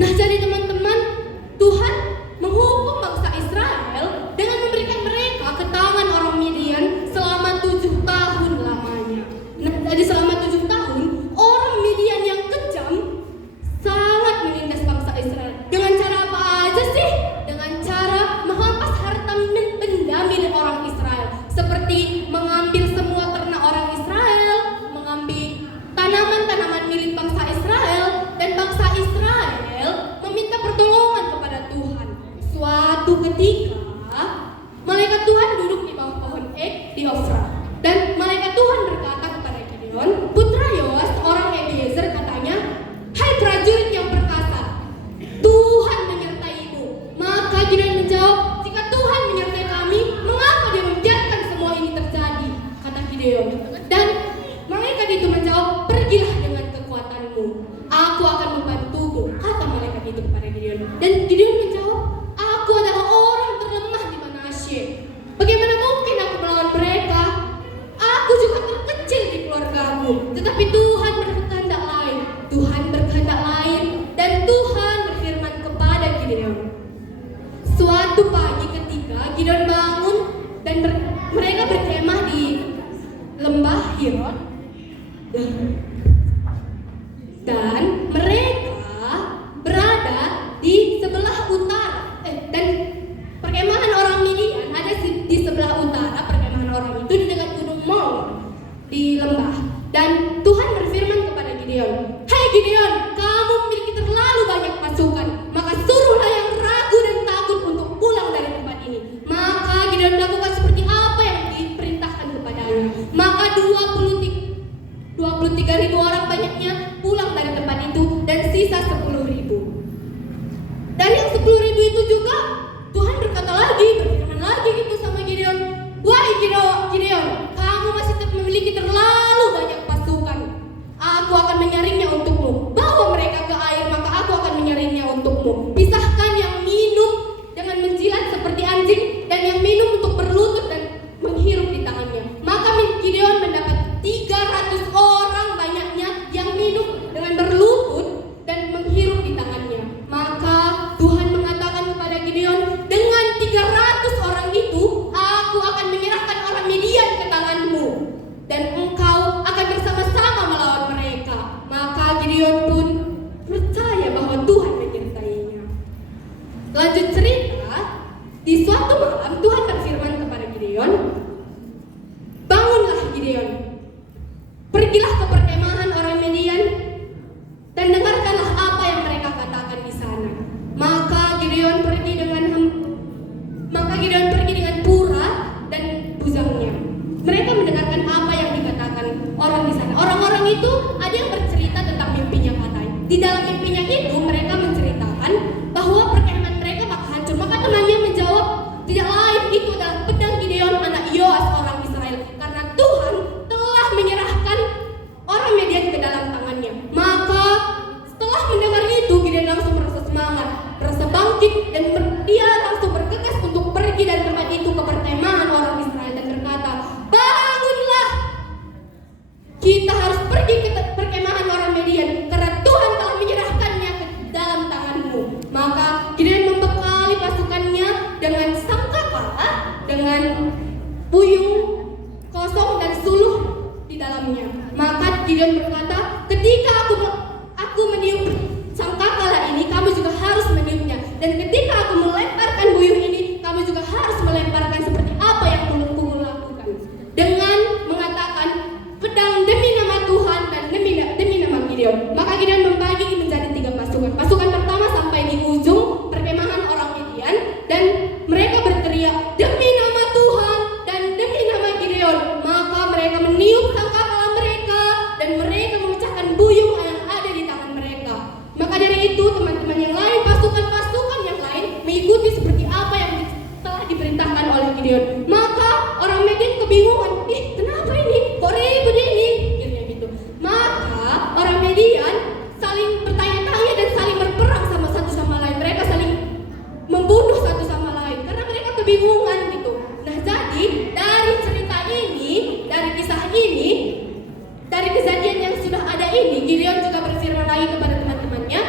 Nah, jadi teman-teman, Tuhan menghukum bangsa Israel dengan memberikan mereka ke tangan orang Midian selama 7 tahun lamanya. Nah, jadi selama 7 tahun, orang Midian yang kejam sangat menindas bangsa Israel. Dengan cara apa aja sih? Dengan cara merampas harta benda milik orang Israel, seperti mengambil semua ternak orang Israel, mengambil tanaman-tanaman milik bangsa Israel, dan bangsa Israel meminta pertolongan kepada Tuhan. Suatu ketika, malaikat Tuhan duduk di bawah pohon ek di Ofra, dan malaikat Tuhan berkata kepada Gideon, putra Yoas orang Eliezer, katanya, hai prajurit yang perkasa, Tuhan menyertaimu. Maka Gideon menjawab, jika Tuhan menyertai kami, mengapa dia membiarkan semua ini terjadi? Kata Gideon. Dan malaikat itu menjawab, pergilah dengan kekuatanmu, aku akan membantumu, kata malaikat itu kepada Gideon. Dan Gideon menjawab, aku adalah orang terlemah di Manasye. Bagaimana mungkin aku melawan mereka? Aku juga terkecil di keluargaku. Tetapi Tuhan berkehendak lain. Tuhan berkehendak lain, dan Tuhan berfirman kepada Gideon. Suatu pagi ketika Gideon bangun dan mereka berkemah di lembah Hiron, dan mereka berada di sebelah utara, dan perkemahan orang Midian ada di sebelah utara. Perkemahan orang itu di dekat gunung Mong di lembah. Dan Tuhan berfirman kepada Gideon, hai Gideon, kamu memiliki terlalu banyak pasukan, maka suruhlah yang ragu dan takut untuk pulang dari tempat ini. Maka Gideon melakukan seperti apa yang diperintahkan kepadanya. Maka 23.000 orang banyaknya pulang dari tempat itu, dan sisa 10.000. Dan yang 10.000 itu juga Tuhan berkata lagi, berfirman lagi gitu sama Gideon, wahai Gideon, kamu masih memiliki terlalu banyak pasukan. Aku akan menyaringnya untukmu. Bawa mereka ke air, maka aku akan menyaringnya untukmu. Pisahkan yang minum dengan menjilat seperti anjing, dan yang minum untuk berlutut dan menghirup di tangannya. Maka Gideon mendapat 300 orang banyaknya yang minum dengan berlutut dan menghirup di tangannya. Maka Tuhan mengatakan kepada Gideon, dengan 300 orang itu aku akan menyerahkan orang Midian ke tanganmu, dan engkau akan bersama-sama melawan mereka. Maka Gideon pun percaya bahwa Tuhan menyertainya. Lanjut cerita, di suatu malam Tuhan berfirman kepada Gideon, bangunlah Gideon, pergilah ke perkemahan orang Midian dan dengarkanlah apa yang mereka katakan di sana. Maka Gideon pergi dengan pura dan bujangnya. Mereka mendengarkan apa yang dikatakan orang di sana. Orang-orang itu ada yang bercerita tentang mimpinya, katanya. Di dalam mimpinya itu mereka menceritakan bahwa perkemahan mereka bakal hancur. Maka temannya menjawab, tidak lain itu adalah pedang Gideon anak Yoas orang Israel, karena Tuhan telah menyerahkan orang Midian ke dalam tangannya. Maka setelah mendengar itu, Gideon langsung merasa semangat, merasa bangkit, dan dia langsung bergegas untuk pergi dari tempat itu ke perkemahan orang Israel dan berkata, bangunlah, kita harus pergi ke perkemahan orang Midian karena Tuhan telah menyerahkannya ke dalam tanganmu. Maka Gideon membekali pasukannya dengan sangkakala, dengan puyung kosong dan suluh di dalamnya. Maka Gideon berkata, ketika aku meniup sangkakala ini, kamu juga harus meniupnya. Dan ketika aku melemparkan buyung ini, kamu juga harus melemparkan seperti apa yang Tuhan lakukan. Dengan mengatakan, pedang demi nama Tuhan dan demi nama Gideon. Maka Gideon membagi menjadi 3 pasukan. Pasukan pertama sampai di ujung perkemahan orang Midian, dan mereka berteriak, demi nama Tuhan dan demi nama Gideon. Maka mereka meniup sangkakala mereka, dan mereka memecahkan buyung yang ada di tangan mereka. Maka dari itu teman-teman yang lain, pasukan-pasukan yang lain mengikuti seperti apa yang telah diperintahkan oleh Gideon. Maka orang Midian kebingungan, kenapa ini? Kok ribut ini? Gitu. Maka orang Midian saling bertanya-tanya dan saling berperang satu sama lain. Mereka saling membunuh satu sama lain karena mereka kebingungan gitu. Nah, jadi dari cerita ini, dari kisah ini, dari kejadian yang sudah ada ini, Gideon juga berfirman lagi kepada teman-temannya,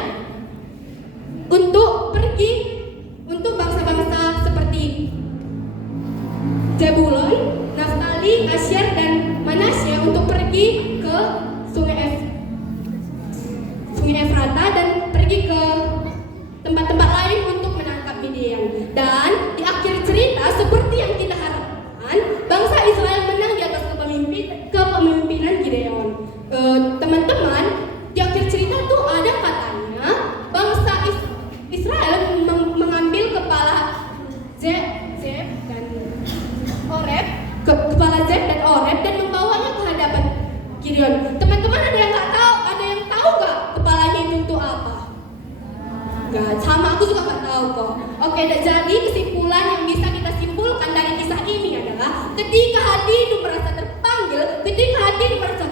untuk pergi untuk bangsa-bangsa seperti Zebulon, Naftali, Asyer dan Manasye untuk pergi ke Sungai Efrata dan pergi ke tempat-tempat lain untuk menangkap Midian. Dan di akhir cerita seperti yang kita harapkan, bangsa Israel menang di atas kepemimpinan Gideon. Teman-teman, di akhir cerita tuh ada katanya bangsa Israel mengambil kepala Zeb dan Oreb, kepala Zeb dan Oreb dan membawanya ke hadapan Gideon. Teman-teman ada yang tahu nggak kepalanya itu untuk apa? Nggak, sama aku juga nggak tahu kok. Oke, jadi kesimpulan yang bisa kita simpulkan dari kisah ini adalah ketika hati itu merasa terpanggil, ketika hati itu merasa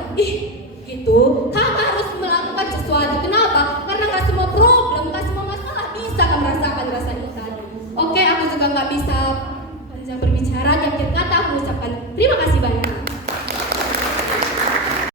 gitu, kamu harus melakukan sesuatu. Kenapa? Karena nggak semua problem, nggak semua masalah bisa kamu merasakan rasa itu tadi. Oke, aku juga nggak bisa panjang berbicara. Di akhir kata aku ucapkan terima kasih banyak.